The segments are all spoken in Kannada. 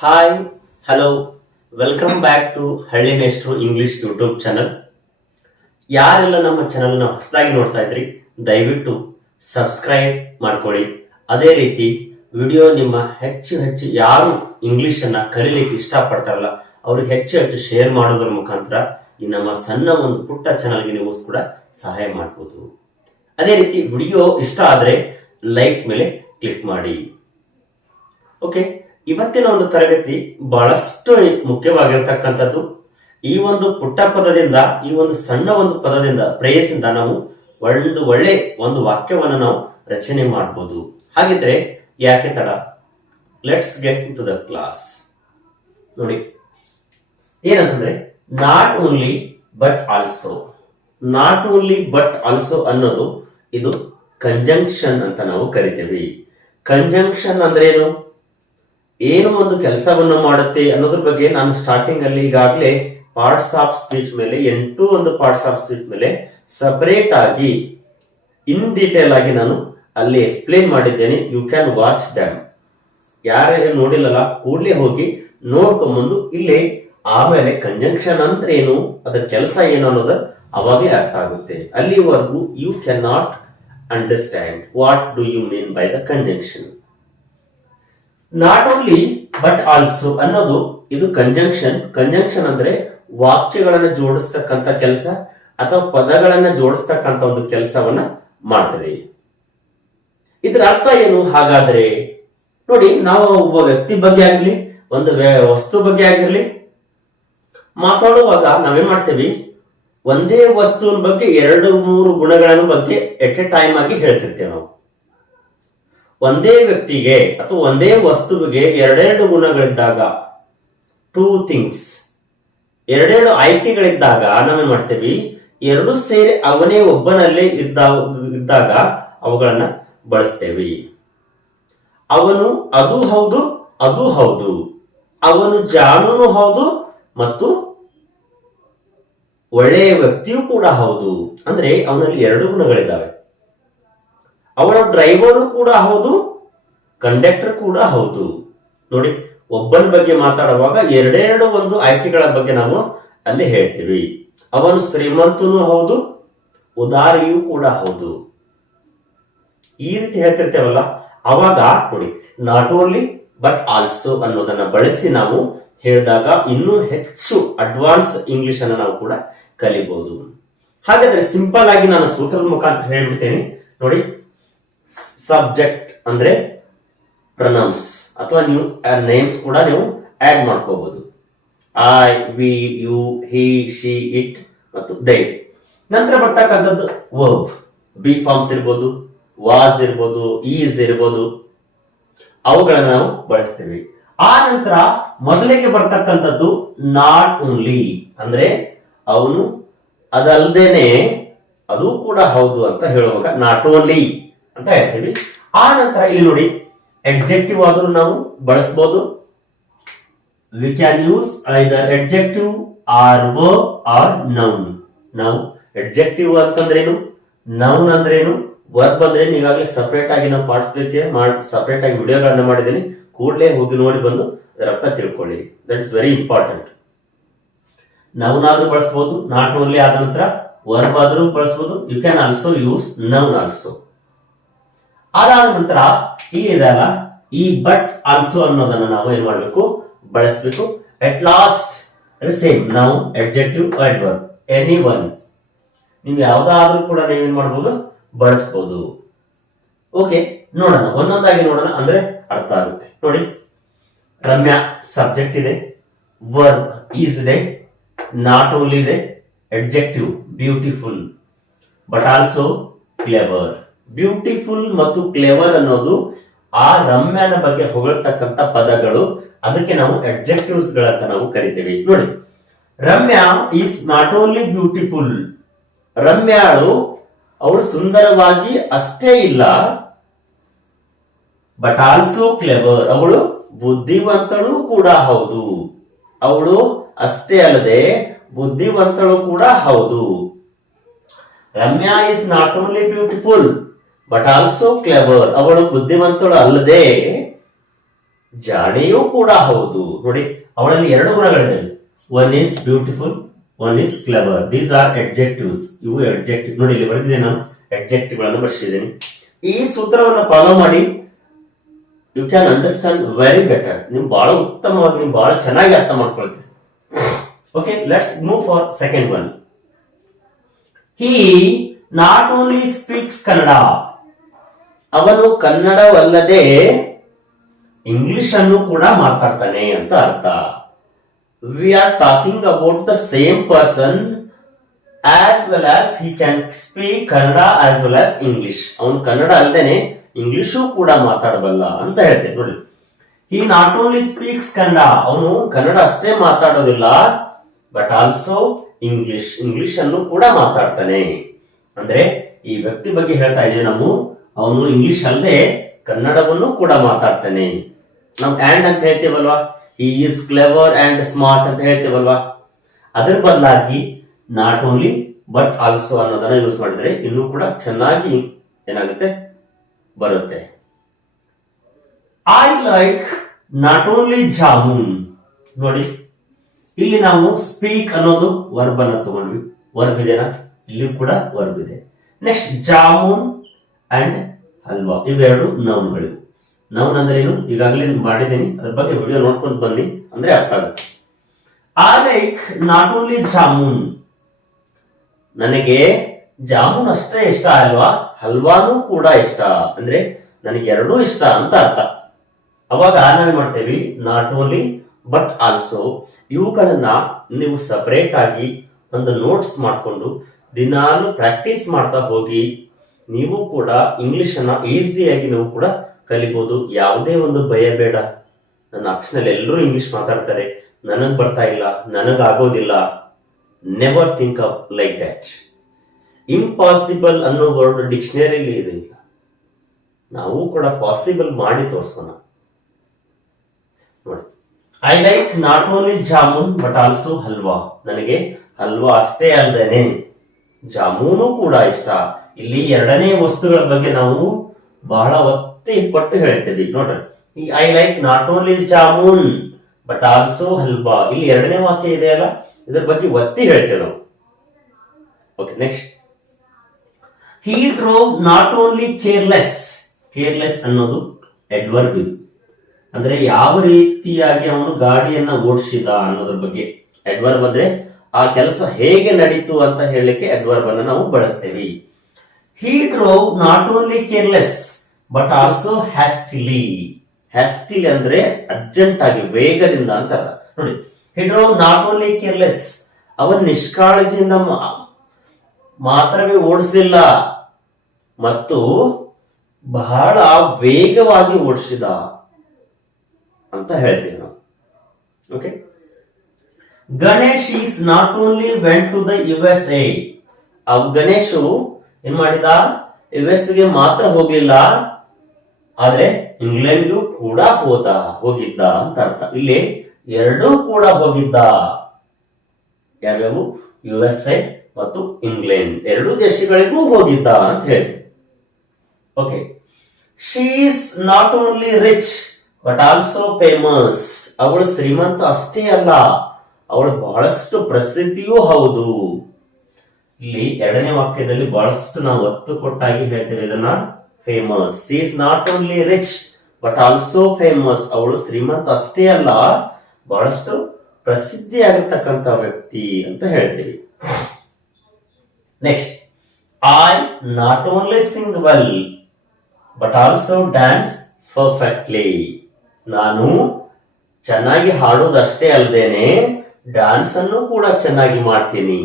Hi hello welcome back to Halli Meshtru English YouTube channel ಯಾರೆಲ್ಲ ನಮ್ಮ ಚಾನಲ್ನ ಹೊಸದಾಗಿ ನೋಡ್ತಾ ಇದ್ರಿ, ದಯವಿಟ್ಟು ಸಬ್ಸ್ಕ್ರೈಬ್ ಮಾಡ್ಕೊಳ್ಳಿ. ಅದೇ ರೀತಿ ವಿಡಿಯೋ ನಿಮ್ಮ ಹೆಚ್ಚು ಹೆಚ್ಚು ಯಾರು ಇಂಗ್ಲಿಷನ್ನು ಕಲೀಲಿಕ್ಕೆ ಇಷ್ಟಪಡ್ತಾರಲ್ಲ, ಅವ್ರಿಗೆ ಹೆಚ್ಚು ಹೆಚ್ಚು ಶೇರ್ ಮಾಡೋದ್ರ ಮುಖಾಂತರ ಈ ನಮ್ಮ ಸಣ್ಣ ಒಂದು ಪುಟ್ಟ ಚಾನಲ್ಗೆ ನೀವು ಕೂಡ ಸಹಾಯ ಮಾಡ್ಬೋದು. ಅದೇ ರೀತಿ ವಿಡಿಯೋ ಇಷ್ಟ ಆದರೆ ಲೈಕ್ ಮೇಲೆ ಕ್ಲಿಕ್ ಮಾಡಿ. ಓಕೆ ಇವತ್ತಿನ ಒಂದು ತರಗತಿ ಬಹಳಷ್ಟು ಮುಖ್ಯವಾಗಿರ್ತಕ್ಕಂಥದ್ದು. ಈ ಒಂದು ಪುಟ್ಟ ಪದದಿಂದ, ಈ ಒಂದು ಸಣ್ಣ ಒಂದು ಪದದಿಂದ ಪ್ರೇಯಸಿಂದ ನಾವು ಒಂದು ಒಳ್ಳೆ ಒಂದು ವಾಕ್ಯವನ್ನು ನಾವು ರಚನೆ ಮಾಡಬಹುದು ಹಾಗಿದ್ರೆ ಯಾಕೆ ತಡ? Let's get to the class ನೋಡಿ, ಏನಂತಂದ್ರೆ not only but also not only but also ಅನ್ನೋದು ಇದು ಕಂಜಂಕ್ಷನ್ ಅಂತ ನಾವು ಕರಿತೀವಿ. ಕಂಜಂಕ್ಷನ್ ಅಂದ್ರೆ ಏನು ಏನು ಒಂದು ಕೆಲಸವನ್ನು ಮಾಡುತ್ತೆ ಅನ್ನೋದ್ರ ಬಗ್ಗೆ ನಾನು ಸ್ಟಾರ್ಟಿಂಗ್ ಅಲ್ಲಿ ಈಗಾಗಲೇ ಪಾರ್ಟ್ಸ್ ಆಫ್ ಸ್ಪೀಚ್ ಮೇಲೆ, ಎಂಟು ಒಂದು ಪಾರ್ಟ್ಸ್ ಆಫ್ ಸ್ಪೀಚ್ ಮೇಲೆ ಸಪರೇಟ್ ಆಗಿ ಇನ್ ಡೀಟೇಲ್ ಆಗಿ ನಾನು ಅಲ್ಲಿ ಎಕ್ಸ್ಪ್ಲೇನ್ ಮಾಡಿದ್ದೇನೆ. ಯು ಕ್ಯಾನ್ ವಾಚ್ ಡ್ಯಾಮ್ ಯಾರೇ ನೋಡಿಲ್ಲಲ್ಲ, ಕೂಡಲೇ ಹೋಗಿ ನೋಡ್ಕೊಂಬಂದು ಇಲ್ಲಿ ಆಮೇಲೆ ಕಂಜಂಕ್ಷನ್ ಅಂದ್ರೆ ಏನು, ಅದರ ಕೆಲಸ ಏನು ಅನ್ನೋದು ಅವಾಗಲೇ ಅರ್ಥ ಆಗುತ್ತೆ. ಅಲ್ಲಿವರೆಗೂ you can not understand what do you mean by the conjunction not only but also ಅನ್ನೋದು ಇದು ಕಂಜಂಕ್ಷನ್ ಕಂಜಂಕ್ಷನ್ ಅಂದ್ರೆ ವಾಕ್ಯಗಳನ್ನ ಜೋಡಿಸ್ತಕ್ಕಂತ ಕೆಲಸ ಅಥವಾ ಪದಗಳನ್ನ ಜೋಡಿಸ್ತಕ್ಕಂತ ಒಂದು ಕೆಲಸವನ್ನ ಮಾಡ್ತದೆ. ಇದರ ಅರ್ಥ ಏನು? ಹಾಗಾದ್ರೆ ನೋಡಿ, ನಾವು ಒಬ್ಬ ವ್ಯಕ್ತಿ ಬಗ್ಗೆ ಆಗಲಿ, ಒಂದು ವಸ್ತು ಬಗ್ಗೆ ಆಗಿರ್ಲಿ, ಮಾತಾಡುವಾಗ ನಾವೇನ್ ಮಾಡ್ತೇವಿ? ಒಂದೇ ವಸ್ತುವಿನ ಬಗ್ಗೆ ಎರಡು ಮೂರು ಗುಣಗಳ ಬಗ್ಗೆ ಎಟ್ ಎ ಟೈಮ್ ಆಗಿ ಹೇಳ್ತಿರ್ತೇವೆ ನಾವು. ಒಂದೇ ವ್ಯಕ್ತಿಗೆ ಅಥವಾ ಒಂದೇ ವಸ್ತುವಿಗೆ ಎರಡೆರಡು ಗುಣಗಳಿದ್ದಾಗ ಟೂ ಥಿಂಗ್ಸ್ ಎರಡೆರಡು ಆಯ್ಕೆಗಳಿದ್ದಾಗ, ನಾವೇನ್ ಮಾಡ್ತೇವಿ? ಎರಡು ಸೇರಿ ಅವನೇ ಒಬ್ಬನಲ್ಲೇ ಇದ್ದ ಇದ್ದಾಗ ಅವುಗಳನ್ನ ಬಳಸ್ತೇವೆ. ಅವನು ಅದು ಹೌದು ಅದು ಹೌದು. ಅವನು ಜಾನೂನು ಹೌದು ಮತ್ತು ಒಳ್ಳೆಯ ವ್ಯಕ್ತಿಯೂ ಕೂಡ ಹೌದು. ಅಂದ್ರೆ ಅವನಲ್ಲಿ ಎರಡು ಗುಣಗಳಿದ್ದಾವೆ. ಅವನ ಡ್ರೈವರು ಕೂಡ ಹೌದು ಕಂಡಕ್ಟರ್ ಕೂಡ ಹೌದು. ನೋಡಿ, ಒಬ್ಬನ ಬಗ್ಗೆ ಮಾತಾಡುವಾಗ ಎರಡೆರಡು ಒಂದು ಆಯ್ಕೆಗಳ ಬಗ್ಗೆ ನಾವು ಅಲ್ಲಿ ಹೇಳ್ತೀವಿ. ಅವನು ಶ್ರೀಮಂತನೂ ಹೌದು, ಉದಾರಿಯೂ ಕೂಡ ಹೌದು. ಈ ರೀತಿ ಹೇಳ್ತಿರ್ತೇವಲ್ಲ, ಅವಾಗ ನೋಡಿ ನಾಟ್ ಓನ್ಲಿ ಬಟ್ ಆಲ್ಸೋ ಅನ್ನೋದನ್ನ ಬಳಸಿ ನಾವು ಹೇಳಿದಾಗ ಇನ್ನೂ ಹೆಚ್ಚು ಅಡ್ವಾನ್ಸ್ ಇಂಗ್ಲಿಷ್ ಅನ್ನು ನಾವು ಕೂಡ ಕಲಿಬಹುದು ಹಾಗಾದ್ರೆ ಸಿಂಪಲ್ ಆಗಿ ನಾನು ಸೂತ್ರದ ಮುಖಾಂತರ ಹೇಳ್ಬಿಡ್ತೇನೆ. ನೋಡಿ ಸಬ್ಜೆಕ್ಟ್ ಅಂದ್ರೆ ಪ್ರನೌನ್ಸ್ ಅಥವಾ ನೀವು ನೇಮ್ಸ್ ಕೂಡ ನೀವು ಆಡ್ ಮಾಡ್ಕೋಬಹುದು I we you he she it ಮತ್ತು ದೇ ನಂತರ ಬರ್ತಕ್ಕಂಥದ್ದು ವರ್ಬ್ ಬಿ ಫಾರ್ಮ್ಸ್ ಇರ್ಬೋದು ವಾಸ್ ಇರ್ಬೋದು ಈಸ್ ಇರ್ಬೋದು. ಅವುಗಳನ್ನು ನಾವು ಬಳಸ್ತೇವೆ. ಆ ನಂತರ ಮೊದಲಿಗೆ ಬರ್ತಕ್ಕಂಥದ್ದು ನಾಟ್ ಓನ್ಲಿ ಅಂದ್ರೆ ಅವನು ಅದಲ್ದೇನೆ, ಅದು ಕೂಡ ಹೌದು ಅಂತ ಹೇಳುವಾಗ ನಾಟ್ ಓನ್ಲಿ ಅಂತ ಹೇಳ್ತೀವಿ. ಆ ನಂತರ ಇಲ್ಲಿ ನೋಡಿ ಎಡ್ಜೆಕ್ಟಿವ್ ಆದರೂ ನಾವು ಬಳಸಬಹುದು we can use either adjective or verb or noun ನಾವು ಎಡ್ಜೆಕ್ಟಿವ್ ಅಂತಂದ್ರೇನು? ನೌನ್ ಅಂದ್ರೇನು? ವರ್ಬ್ ಅಂದ್ರೆ ಈಗಾಗಲೇ ಸಪರೇಟ್ ಆಗಿ ನಾವು ಪಾರ್ಟ್ಸ್ ಬಗ್ಗೆ ಮಾಡಿ ಸಪರೇಟ್ ಆಗಿ ವಿಡಿಯೋಗಳನ್ನ ಮಾಡಿದ್ದೀನಿ. ಕೂಡಲೇ ಹೋಗಿ ನೋಡಿ ಬಂದು ಅರ್ಥ ತಿಳ್ಕೊಳ್ಳಿ. That is very important noun ಆದ್ರೂ ಬಳಸಬಹುದು ನಾಟ್ ಓನ್ಲಿ ಆದ ನಂತರ ವರ್ಬ್ ಆದ್ರೂ ಬಳಸಬಹುದು you can also use noun also ಅದಾದ ನಂತರ ಇಲ್ಲಿ ಇದಲ್ಲ ಈ ಬಟ್ ಆಲ್ಸೋ ಅನ್ನೋದನ್ನ ನಾವು ಏನ್ ಮಾಡಬೇಕು? ಬಳಸಬೇಕು. ಅಟ್ ಲಾಸ್ಟ್ ಸೇಮ್ ನಾವು ಅಡ್ಜೆಕ್ಟಿವ್ ವರ್ಬ್ ಎನಿ ಒನ್ ನಿಮ್ಗೆ ಯಾವ್ದಾದ್ರೂ ಕೂಡ ನೀವೇನ್ ಮಾಡ್ಬೋದು? ಬಳಸ್ಬೋದು. ಓಕೆ ನೋಡೋಣ. ಒಂದೊಂದಾಗಿ ನೋಡೋಣ ಅಂದ್ರೆ ಅರ್ಥ ಆಗುತ್ತೆ. ನೋಡಿ. ರಮ್ಯಾ ಸಬ್ಜೆಕ್ಟ್ ಇದೆ. ವರ್ಬ್ ಈಸ್ ಇದೆ. ನಾಟ್ ಓನ್ಲಿ ಇದೆ. Adjective beautiful but also clever beautiful ಮತ್ತು ಕ್ಲೆವರ್ ಅನ್ನೋದು ಆ ರಮ್ಯನ ಬಗ್ಗೆ ಹೊಗಳ್ತಕ್ಕಂತ ಪದಗಳು. ಅದಕ್ಕೆ ನಾವು ಅಡ್ಜೆಕ್ಟಿವ್ಸ್ ಗಳಂತ ನಾವು ಕರಿತೇವೆ. ನೋಡಿ, Ramya is not only beautiful ರಮ್ಯಾಳು ಅವಳು ಸುಂದರವಾಗಿ ಅಷ್ಟೇ ಇಲ್ಲ ಬಟ್ ಆಲ್ಸೋ ಕ್ಲೆವರ್ ಅವಳು ಬುದ್ಧಿವಂತಳು ಕೂಡ ಹೌದು. ಅವಳು ಅಷ್ಟೇ ಅಲ್ಲದೆ ಬುದ್ಧಿವಂತಳು ಕೂಡ ಹೌದು. Ramya is not only beautiful but also clever ಅವಳು ಬುದ್ಧಿವಂತಳು ಅಲ್ಲದೆ ಜಾಣೆಯೂ ಕೂಡ ಹೌದು. ನೋಡಿ, ಅವಳಲ್ಲಿ ಎರಡು ಗುಣಗಳಿದೆ one is beautiful one is clever these are adjectives ಇವು ಎಡ್ಜೆಕ್ಟಿವ್ ನೋಡಿ, ಇಲ್ಲಿ ಬರೆದಿದೆ ನಾನು. ಎಡ್ಜೆಕ್ಟಿವ್ಗಳನ್ನು ಬರ್ಸಿದ್ದೇನೆ. ಈ ಸೂತ್ರವನ್ನು ಫಾಲೋ ಮಾಡಿ you can understand very better ನೀವು ಬಹಳ ಉತ್ತಮವಾಗಿ, ನೀವು ಬಹಳ ಚೆನ್ನಾಗಿ ಅರ್ಥ ಮಾಡ್ಕೊಳ್ತೀರಿ. Okay let's move for second one he not only speaks Kannada ಅವನು ಕನ್ನಡವಲ್ಲದೆ ಇಂಗ್ಲಿಷ್ ಅನ್ನು ಕೂಡ ಮಾತಾಡ್ತಾನೆ ಅಂತ ಅರ್ಥ. We are talking about the same person as well as he can speak Kannada as well as English ಅವನು ಕನ್ನಡ ಅಲ್ಲದೇನೆ ಇಂಗ್ಲಿಷು ಕೂಡ ಮಾತಾಡಬಲ್ಲ ಅಂತ ಹೇಳ್ತೇನೆ ನೋಡಿ. He not only speaks Kannada ಅವನು ಕನ್ನಡ ಅಷ್ಟೇ ಮಾತಾಡೋದಿಲ್ಲ ಬಟ್ ಆಲ್ಸೋ ಇಂಗ್ಲಿಷ್ ಇಂಗ್ಲಿಷ್ ಅನ್ನು ಕೂಡ ಮಾತಾಡ್ತಾನೆ. ಅಂದ್ರೆ ಈ ವ್ಯಕ್ತಿ ಬಗ್ಗೆ ಹೇಳ್ತಾ ಇದ್ದೀವಿ ನಾವು. ಅವನು ಇಂಗ್ಲಿಷ್ ಅಲ್ಲದೆ ಕನ್ನಡವನ್ನು ಕೂಡ ಮಾತಾಡ್ತಾನೆ. ನಾವು ಆ್ಯಂಡ್ ಅಂತ ಹೇಳ್ತೇವಲ್ವಾ? ಈ ಈಸ್ ಕ್ಲೆವರ್ ಆ್ಯಂಡ್ ಸ್ಮಾರ್ಟ್ ಅಂತ ಹೇಳ್ತೇವಲ್ವಾ? ಅದರ ಬದಲಾಗಿ ನಾಟ್ ಓನ್ಲಿ ಬಟ್ ಆಲ್ಸೋ ಅನ್ನೋದನ್ನ ಯೂಸ್ ಮಾಡಿದ್ರೆ ಇನ್ನೂ ಕೂಡ ಚೆನ್ನಾಗಿ ಏನಾಗುತ್ತೆ? ಬರುತ್ತೆ. I like not only jamun. ನೋಡಿ, ಇಲ್ಲಿ ನಾವು ಸ್ಪೀಕ್ ಅನ್ನೋದು ವರ್ಬ್ ಅನ್ನ ತಗೊಂಡ್ವಿ. ವರ್ಬ್ ಇದೆನಾ ಇಲ್ಲಿ ಕೂಡ ವರ್ಬ್ ಇದೆ. ನೆಕ್ಸ್ಟ್ ಜಾಮೂನ್. ಅಂಡ್ ಹಲ್ವಾ ಇವೆರಡು ನೌನ್ಗಳು ನೌನ್ ಅಂದ್ರೆ ಏನು? ಈಗಾಗಲೇ ಮಾಡಿದ್ದೀನಿ. ಅದ್ರ ಬಗ್ಗೆ ವಿಡಿಯೋ ನೋಡ್ಕೊಂಡು ಬನ್ನಿ. ಅಂದ್ರೆ ಅರ್ಥ ಆಗುತ್ತೆ. I like not only jamun. ನನಗೆ ಜಾಮೂನ್ ಅಷ್ಟೇ ಇಷ್ಟ ಅಲ್ವಾ? ಹಲ್ವಾನು ಕೂಡ ಇಷ್ಟ. ಅಂದ್ರೆ ನನಗೆ ಎರಡೂ ಇಷ್ಟ ಅಂತ ಅರ್ಥ. ಅವಾಗ ನಾವೇನ್ ಮಾಡ್ತೇವೆ? ನಾಟ್ ಓನ್ಲಿ ಬಟ್ ಆಲ್ಸೋ ಇವುಗಳನ್ನ ನೀವು ಸಪರೇಟ್ ಆಗಿ ಒಂದು ನೋಟ್ಸ್ ಮಾಡಿಕೊಂಡು ದಿನಾಲು ಪ್ರಾಕ್ಟೀಸ್ ಮಾಡ್ತಾ ಹೋಗಿ ನೀವು ಕೂಡ ಇಂಗ್ಲಿಷ್ ಅನ್ನ ಈಸಿಯಾಗಿ ನೀವು ಕೂಡ ಕಲಿಬಹುದು ಯಾವುದೇ ಒಂದು ಭಯ ಬೇಡ. ನನ್ನ ಆಪ್ಷನಲ್ಲಿ ಎಲ್ಲರೂ ಇಂಗ್ಲಿಷ್ ಮಾತಾಡ್ತಾರೆ. ನನಗ್ ಬರ್ತಾ ಇಲ್ಲ. ನನಗ್ ಆಗೋದಿಲ್ಲ. Never think up like that impossible ಅನ್ನೋ ವರ್ಡ್ ಡಿಕ್ಷನರಿಲಿ ಇದೆ ಇಲ್ಲ. ನಾವು ಕೂಡ ಪಾಸಿಬಲ್ ಮಾಡಿ ತೋರಿಸೋಣ. ನೋಡಿ. I like not only jamun but also halwa ನನಗೆ ಹಲ್ವಾ ಅಷ್ಟೇ ಅಲ್ಲದೇನೆ ಜಾಮೂನು ಕೂಡ ಇಷ್ಟ. ಇಲ್ಲಿ ಎರಡನೇ ವಸ್ತುಗಳ ಬಗ್ಗೆ ನಾವು ಬಹಳ ಒತ್ತಿ ಕೊಟ್ಟು ಹೇಳ್ತೇವೆ. ನೋಡ್ರಿ I like not only jamun but also halwa. ಇಲ್ಲಿ ಎರಡನೇ ವಾಕ್ಯ ಇದೆ ಅಲ್ಲ? ಇದ್ರ ಬಗ್ಗೆ ಒತ್ತಿ ಹೇಳ್ತೇವೆ ನಾವು. Okay next he drove not only careless careless ಅನ್ನೋದು ಎಡ್ವರ್ಡ್ ಇದು. ಅಂದ್ರೆ ಯಾವ ರೀತಿಯಾಗಿ ಅವನು ಗಾಡಿಯನ್ನ ಓಡಿಸಿದ ಅನ್ನೋದ್ರ ಬಗ್ಗೆ. ಎಡ್ವರ್ಬ್ ಅಂದ್ರೆ ಆ ಕೆಲಸ ಹೇಗೆ ನಡೀತು ಅಂತ ಹೇಳಲಿಕ್ಕೆ ಎಡ್ವರ್ಬ್ ಅನ್ನ ನಾವು ಬಳಸ್ತೇವೆ. He drove not only careless but also hastily hastily ಅಂದ್ರೆ ಅರ್ಜೆಂಟ್ ಆಗಿ, ವೇಗದಿಂದ ಅಂತ ಅರ್ಥ. ನೋಡಿ, he drove not only careless ಅವನ್ ನಿಷ್ಕಾಳಜಿಯಿಂದ ಮಾತ್ರವೇ ಓಡಿಸಲಿಲ್ಲ, ಮತ್ತು ಬಹಳ ವೇಗವಾಗಿ ಓಡಿಸಿದ ಅಂತ ಹೇಳ್ತೀವಿ ನಾವು okay Ganesh is not only went to the U S A Ganesh ಏನ್ ಮಾಡಿದ? ಯು ಎಸ್ಗೆ ಮಾತ್ರ ಹೋಗ್ಲಿಲ್ಲ. ಆದ್ರೆ ಇಂಗ್ಲೆಂಡ್ಗೂ ಕೂಡ ಹೋದ, ಹೋಗಿದ್ದ ಅಂತ ಅರ್ಥ. ಇಲ್ಲಿ ಎರಡೂ ಕೂಡ ಹೋಗಿದ್ದ. ಯಾವ್ಯಾವು ಯು ಎಸ್ ಎ ಮತ್ತು ಇಂಗ್ಲೆಂಡ್. ಎರಡೂ ದೇಶಗಳಿಗೂ ಹೋಗಿದ್ದ ಅಂತ ಹೇಳ್ತೀವಿ. Okay. She is not only rich but also famous ಅವಳು ಶ್ರೀಮಂತ ಅಷ್ಟೇ ಅಲ್ಲ. ಅವಳು ಬಹಳಷ್ಟು ಪ್ರಸಿದ್ಧಿಯೂ ಹೌದು. ಇಲ್ಲಿ ಎರಡನೇ ವಾಕ್ಯದಲ್ಲಿ ಬಹಳಷ್ಟು ನಾವು ಒತ್ತು ಕೊಟ್ಟಾಗಿ ಹೇಳ್ತೇವೆ, ಇದನ್ನ famous is not only rich but also famous ಅವಳು ಶ್ರೀಮಂತ ಅಷ್ಟೇ ಅಲ್ಲ, ಬಹಳಷ್ಟು ಪ್ರಸಿದ್ಧಿಯಾಗಿರ್ತಕ್ಕಂಥ ವ್ಯಕ್ತಿ ಅಂತ ಹೇಳ್ತೀವಿ. Next I not only sing well but also dance perfectly ನಾನು ಚೆನ್ನಾಗಿ ಹಾಡೋದಷ್ಟೇ ಅಲ್ಲದೇನೆ ಡ್ಯಾನ್ಸ್ ಅನ್ನು ಕೂಡ ಚೆನ್ನಾಗಿ ಮಾಡ್ತೀನಿ.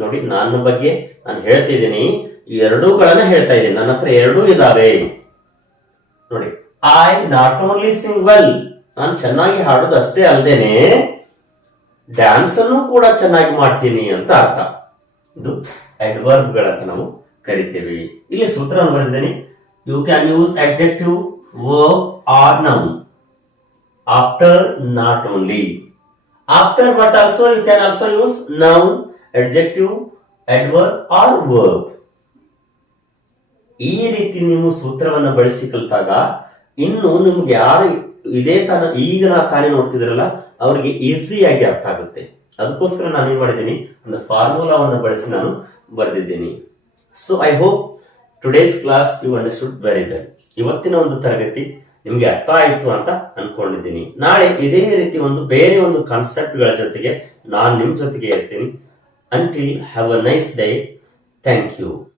ನೋಡಿ, ನನ್ನ ಬಗ್ಗೆ ನಾನು ಹೇಳ್ತಿದ್ದೀನಿ. ಎರಡೂ ಎರಡೂಗಳನ್ನ ಹೇಳ್ತಾ ಇದ್ದೀನಿ. ನನ್ನ ಹತ್ರ ಎರಡೂ ಇದಾವೆ. ನೋಡಿ I not only sing well ನಾನು ಚೆನ್ನಾಗಿ ಹಾಡೋದಷ್ಟೇ ಅಲ್ಲದೇನೆ ಡ್ಯಾನ್ಸ್ ಅನ್ನು ಕೂಡ ಚೆನ್ನಾಗಿ ಮಾಡ್ತೀನಿ ಅಂತ ಅರ್ಥ. ಇದು adverb ಗಳಂತ ನಾವು ಕರಿತೀವಿ. ಇಲ್ಲಿ ಸೂತ್ರವನ್ನು ಬರೆದಿದ್ದೀನಿ. You can use adjective verb or noun after not only after but also you can also use noun adjective adverb or verb ಈ ರೀತಿ ನೀವು ಸೂತ್ರವನ್ನು ಬಳಸಿ ಕಲಿತಾಗ ಇನ್ನು ನಿಮ್ಗೆ ಯಾರು ಇದೇ ತಾನ ಈಗ ನಾ ತಾನೇ ನೋಡ್ತಿದ್ರಲ್ಲ, ಅವರಿಗೆ ಈಸಿಯಾಗಿ ಅರ್ಥ ಆಗುತ್ತೆ. ಅದಕ್ಕೋಸ್ಕರ ನಾನು ಏನ್ ಮಾಡಿದ್ದೀನಿ, ಒಂದು ಫಾರ್ಮುಲಾವನ್ನು ಬಳಸಿ ನಾನು ಬರೆದಿದ್ದೀನಿ. So I hope today's class you understood very well ಇವತ್ತಿನ ಒಂದು ತರಗತಿ ನಿಮ್ಗೆ ಅರ್ಥ ಆಯಿತು ಅಂತ ಅನ್ಕೊಂಡಿದ್ದೀನಿ. ನಾಳೆ ಇದೇ ರೀತಿ ಒಂದು ಬೇರೆ ಒಂದು ಕಾನ್ಸೆಪ್ಟ್ಗಳ ಜೊತೆಗೆ ನಾನು ನಿಮ್ ಜೊತೆಗೆ ಇರ್ತೀನಿ. Until have a nice day. Thank you.